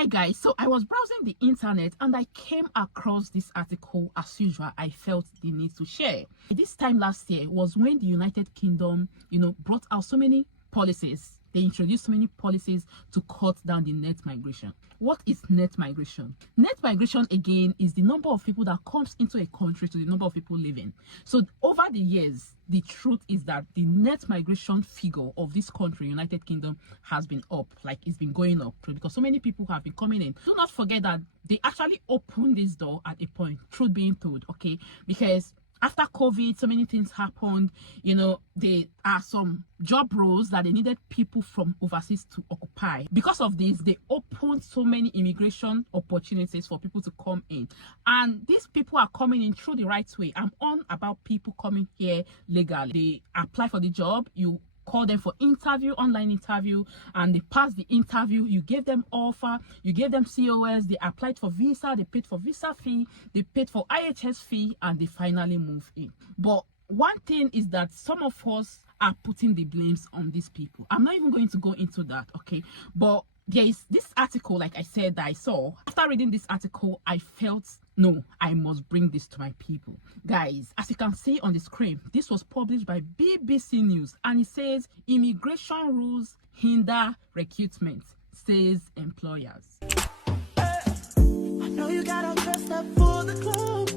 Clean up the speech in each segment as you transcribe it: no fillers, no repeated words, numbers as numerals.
Right guys, so I was browsing the internet and I came across this article. As usual, I felt the need to share. This time last year was when the United Kingdom, brought out so many policies. They introduced so many policies to cut down the net migration. What is net migration? Net migration, again, is the number of people that comes into a country to the number of people living. So over the years, the truth is that the net migration figure of this country, United Kingdom, has been up. Like, it's been going up because so many people have been coming in. Do not forget that they actually opened this door at a point, truth being told, okay? Because after COVID, so many things happened. There are some job roles that they needed people from overseas to occupy. Because of this, they opened so many immigration opportunities for people to come in. And these people are coming in through the right way. I'm on about people coming here legally. They apply for the job, you call them for interview, online interview, and they pass the interview. You gave them offer, you gave them COS, they applied for visa, they paid for visa fee, they paid for IHS fee, and they finally move in. But one thing is that some of us are putting the blames on these people. I'm not even going to go into that, okay? But there is this article, like I said, that I saw. After reading this article, I felt, no, I must bring this to my people. Guys, as you can see on the screen, this was published by BBC News, and it says, immigration rules hinder recruitment, says employers. I know you got all dressed up for the club.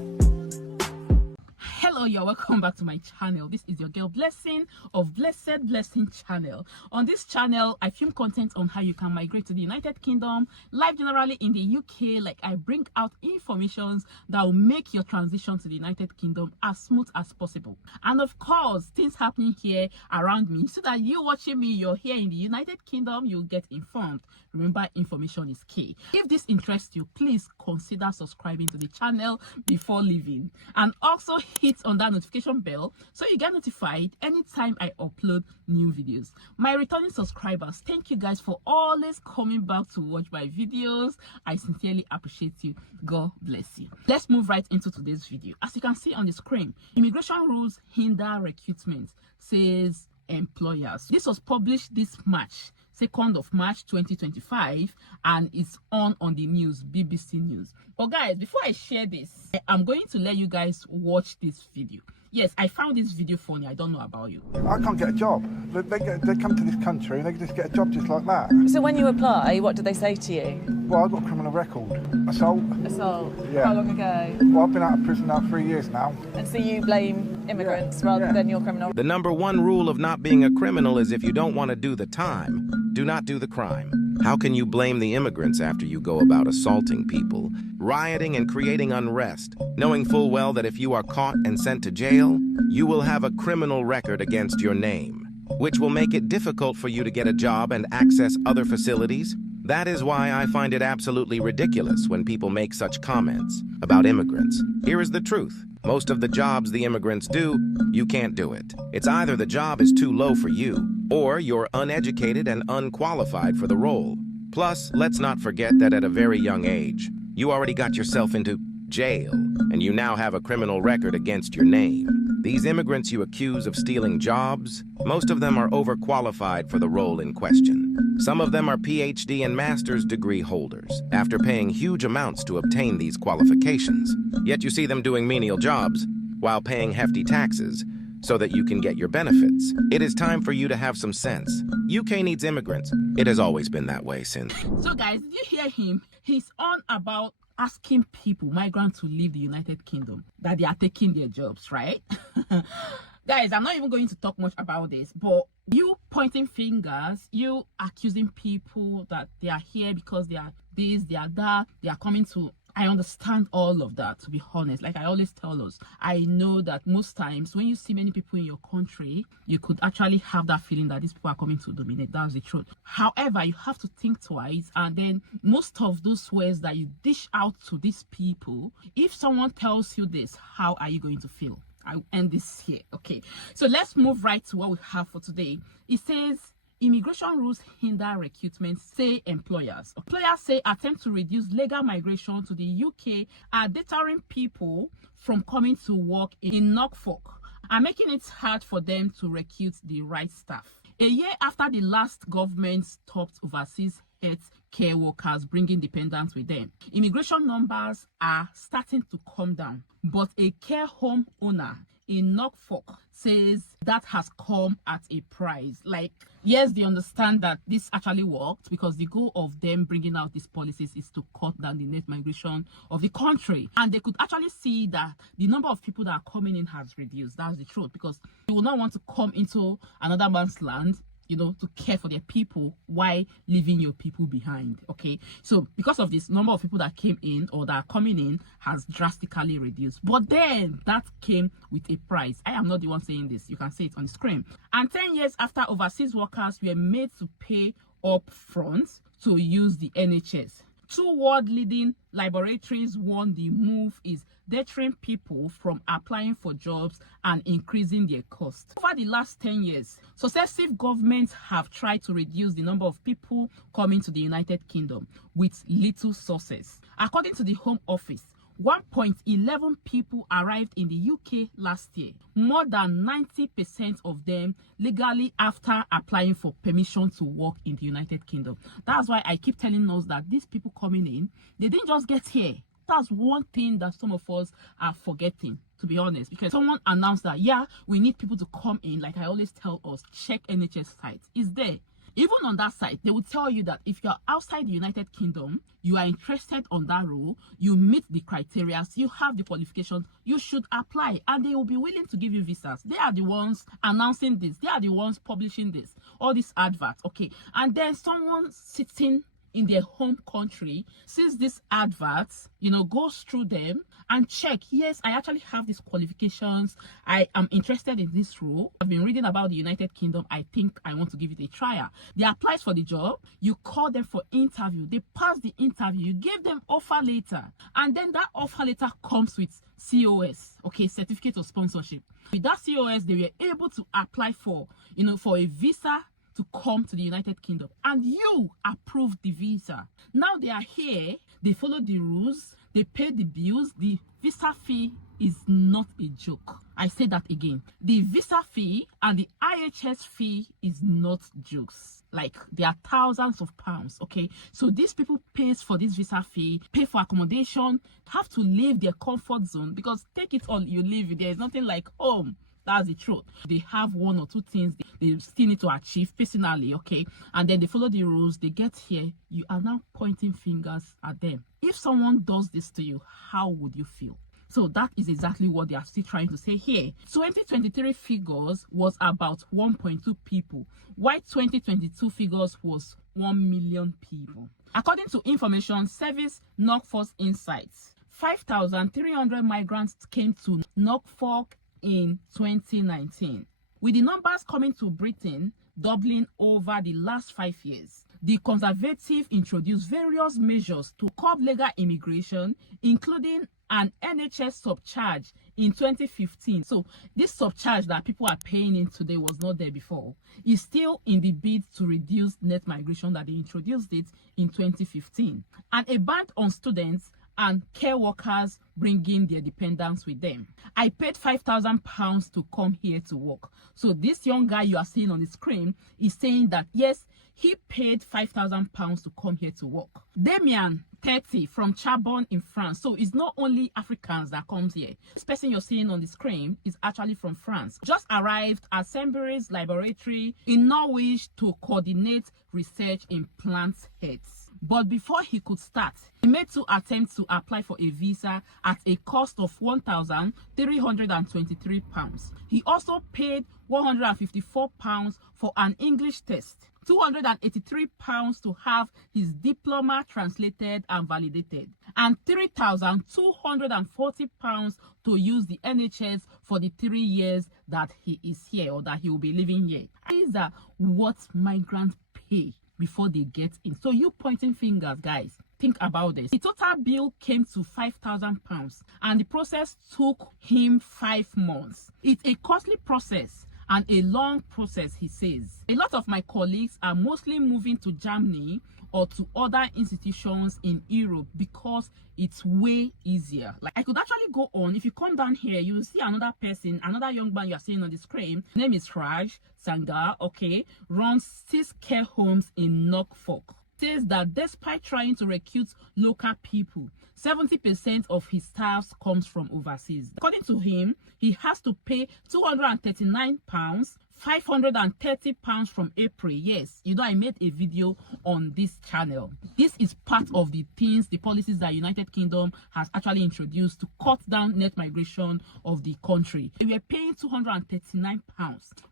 Hello, you're welcome back to my channel. This is your girl Blessing of Blessed Blessing channel. On this channel, I film content on how you can migrate to the United Kingdom, live generally in the UK. Like, I bring out informations that will make your transition to the United Kingdom as smooth as possible. And of course, things happening here around me, so that you watching me, you're here in the United Kingdom, you'll get informed. Remember, information is key. If this interests you, please consider subscribing to the channel before leaving, and also hit on that notification bell so you get notified anytime I upload new videos. My returning subscribers, thank you guys for always coming back to watch my videos. I sincerely appreciate you. God bless you. Let's move right into today's video. As you can see on the screen, immigration rules hinder recruitment, says employers. This was published this March, 2nd of March 2025, and it's on the news, BBC News. But guys, before I share this, I'm going to let you guys watch this video. Yes, I found this video funny. I don't know about you. I can't get a job. They come to this country and they can just get a job just like that. So when you apply, what do they say to you? Well, I've got a criminal record. Assault. Assault? Yeah. How long ago? Well, I've been out of prison now 3 years now. And so you blame immigrants rather than your criminal? The number one rule of not being a criminal is if you don't want to do the time, do not do the crime. How can you blame the immigrants after you go about assaulting people, rioting and creating unrest, knowing full well that if you are caught and sent to jail, you will have a criminal record against your name, which will make it difficult for you to get a job and access other facilities? That is why I find it absolutely ridiculous when people make such comments about immigrants. Here is the truth. Most of the jobs the immigrants do, you can't do it. It's either the job is too low for you, or you're uneducated and unqualified for the role. Plus, let's not forget that at a very young age, you already got yourself into jail, and you now have a criminal record against your name. These immigrants you accuse of stealing jobs, most of them are overqualified for the role in question. Some of them are PhD and master's degree holders, after paying huge amounts to obtain these qualifications. Yet you see them doing menial jobs, while paying hefty taxes, so that you can get your benefits. It is time for you to have some sense. UK needs immigrants. It has always been that way since. So guys, did you hear him? He's on about asking people, migrants, to leave the United Kingdom, that they are taking their jobs, right? Guys, I'm not even going to talk much about this, but you pointing fingers, you accusing people that they are here because they are this, they are that, they are coming to... I understand all of that, to be honest. Like I always tell us, I know that most times when you see many people in your country, you could actually have that feeling that these people are coming to dominate. That's the truth. However, you have to think twice, and then most of those words that you dish out to these people, if someone tells you this, how are you going to feel? I'll end this here. Okay, so let's move right to what we have for today. It says, immigration rules hinder recruitment, say employers. Employers say attempts to reduce legal migration to the UK are deterring people from coming to work in Norfolk and making it hard for them to recruit the right staff. A year after the last government stopped overseas health care workers bringing dependents with them. Immigration numbers are starting to come down, but a care home owner in Norfolk says that has come at a price. Like, yes, they understand that this actually worked because the goal of them bringing out these policies is to cut down the net migration of the country. And they could actually see that the number of people that are coming in has reduced. That's the truth, because they will not want to come into another man's land, you know, to care for their people while leaving your people behind. Okay, so because of this, number of people that came in or that are coming in has drastically reduced. But then that came with a price. I am not the one saying this, you can see it on the screen. And 10 years after overseas workers were made to pay up front to use the NHS, two world-leading laboratories warn the move is deterring people from applying for jobs and increasing their cost. Over the last 10 years, successive governments have tried to reduce the number of people coming to the United Kingdom with little success. According to the Home Office, 1.11 people arrived in the UK last year, more than 90% of them legally after applying for permission to work in the United Kingdom. That's why I keep telling us that these people coming in, they didn't just get here. That's one thing that some of us are forgetting, to be honest, because someone announced that, yeah, we need people to come in. Like I always tell us, check NHS sites. It's there. Even on that site, they will tell you that if you're outside the United Kingdom, you are interested on that role, you meet the criteria, you have the qualifications, you should apply, and they will be willing to give you visas. They are the ones announcing this. They are the ones publishing this, all these adverts, okay? And then someone sitting in their home country sees these adverts, you know, goes through them and check, yes, I actually have these qualifications, I am interested in this role, I've been reading about the United Kingdom, I think I want to give it a try. They apply for the job, you call them for interview, they pass the interview, you give them offer letter, and then that offer letter comes with CoS, okay, certificate of sponsorship. With that CoS, they were able to apply for, you know, for a visa to come to the United Kingdom, and you approved the visa. Now they are here, they follow the rules, they pay the bills. The visa fee is not a joke. I say that again. The visa fee and the IHS fee is not jokes. Like, they are thousands of pounds, okay? So these people pays for this visa fee, pay for accommodation, have to leave their comfort zone, because take it all, you live, there is nothing like home. That's the truth. They have one or two things they still need to achieve personally, okay? And then they follow the rules, they get here, you are now pointing fingers at them. If someone does this to you, how would you feel? So that is exactly what they are still trying to say here. 2023 figures was about 1.2 people, while 2022 figures was 1 million people. According to Information Service Norfolk Insights, 5,300 migrants came to Norfolk in 2019. With the numbers coming to Britain doubling over the last 5 years, the Conservative introduced various measures to curb legal immigration, including an NHS surcharge in 2015. So this surcharge that people are paying in today was not there before. It's still in the bid to reduce net migration that they introduced it in 2015. And a ban on students and care workers bringing their dependents with them. I paid £5,000 to come here to work. So this young guy you are seeing on the screen is saying that, yes, he paid £5,000 to come here to work. Damien, 30, from Charbonne in France. So it's not only Africans that comes here. This person you're seeing on the screen is actually from France. Just arrived at Sainsbury's laboratory in Norwich to coordinate research in plant health. But before he could start, he made 2 attempts to apply for a visa at a cost of £1,323. He also paid £154 for an English test, £283 to have his diploma translated and validated, and £3,240 to use the NHS for the 3 years that he is here, or that he will be living here. These are what migrants pay before they get in. So you pointing fingers, guys, think about this. The total bill came to £5,000, and the process took him 5 months. It's a costly process and a long process, he says. A lot of my colleagues are mostly moving to Germany or to other institutions in Europe because it's way easier. Like, I could actually go on. If you come down here, you will see another person, another young man you are seeing on the screen. His name is Raj Sangar, okay, runs 6 care homes in Norfolk. says that despite trying to recruit local people, 70% of his staff comes from overseas. According to him, he has to pay £239, £530 from April. Yes, you know, I made a video on this channel. This is part of the things, the policies that United Kingdom has actually introduced to cut down net migration of the country. We were paying £239,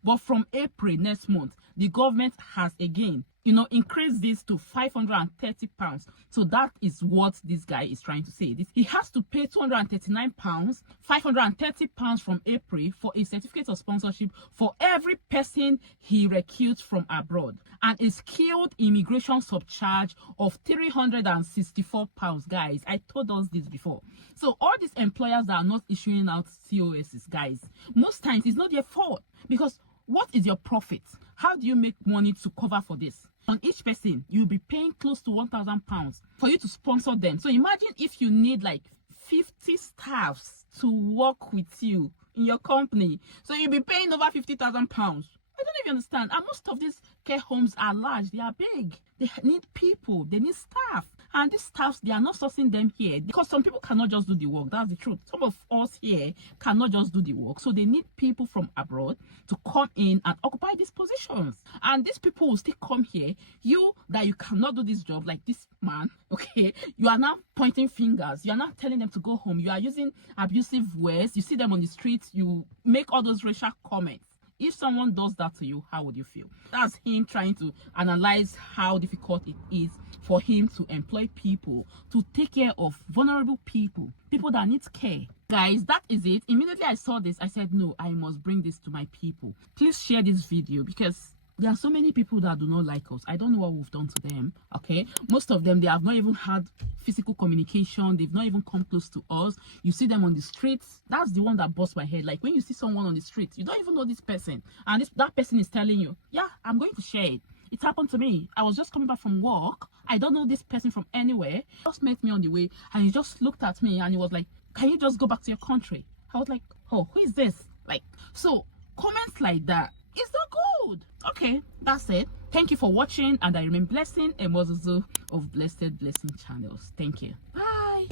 but from April next month, the government has again, you know, increase this to £530. So that is what this guy is trying to say. He has to pay £239, £530 from April for a certificate of sponsorship for every person he recruits from abroad, and a skilled immigration subcharge of £364. Guys, I told us this before. So all these employers that are not issuing out COSs, guys, most times it's not their fault, because what is your profit? How do you make money to cover for this? On each person, you'll be paying close to £1,000 for you to sponsor them. So imagine if you need like 50 staffs to work with you in your company. So you'll be paying over £50,000. I don't know if you understand. And most of these care homes are large. They are big. They need people. They need staff. And these staffs, they are not sourcing them here because some people cannot just do the work. That's the truth. Some of us here cannot just do the work. So they need people from abroad to come in and occupy these positions. And these people will still come here. You that you cannot do this job, like this man, okay, you are now pointing fingers. You are not telling them to go home. You are using abusive words. You see them on the streets. You make all those racial comments. If someone does that to you, how would you feel? That's him trying to analyze how difficult it is for him to employ people to take care of vulnerable people that need care. Guys, that is it. Immediately I saw this, I said, no, I must bring this to my people. Please share this video because there are so many people that do not like us. I don't know what we've done to them, okay? Most of them, they have not even had physical communication. They've not even come close to us. You see them on the streets. That's the one that busts my head. Like when you see someone on the street, you don't even know this person. And that person is telling you, yeah, I'm going to share it. It happened to me. I was just coming back from work. I don't know this person from anywhere. He just met me on the way and he just looked at me and he was like, can you just go back to your country? I was like, oh, who is this? Like, so comments like that, it's not good. Okay, that's it. Thank you for watching, and I remain blessing a Mozuzu of Blessed Blessing channels. Thank you. Bye.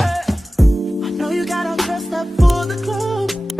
I know you got all dressed up for the club.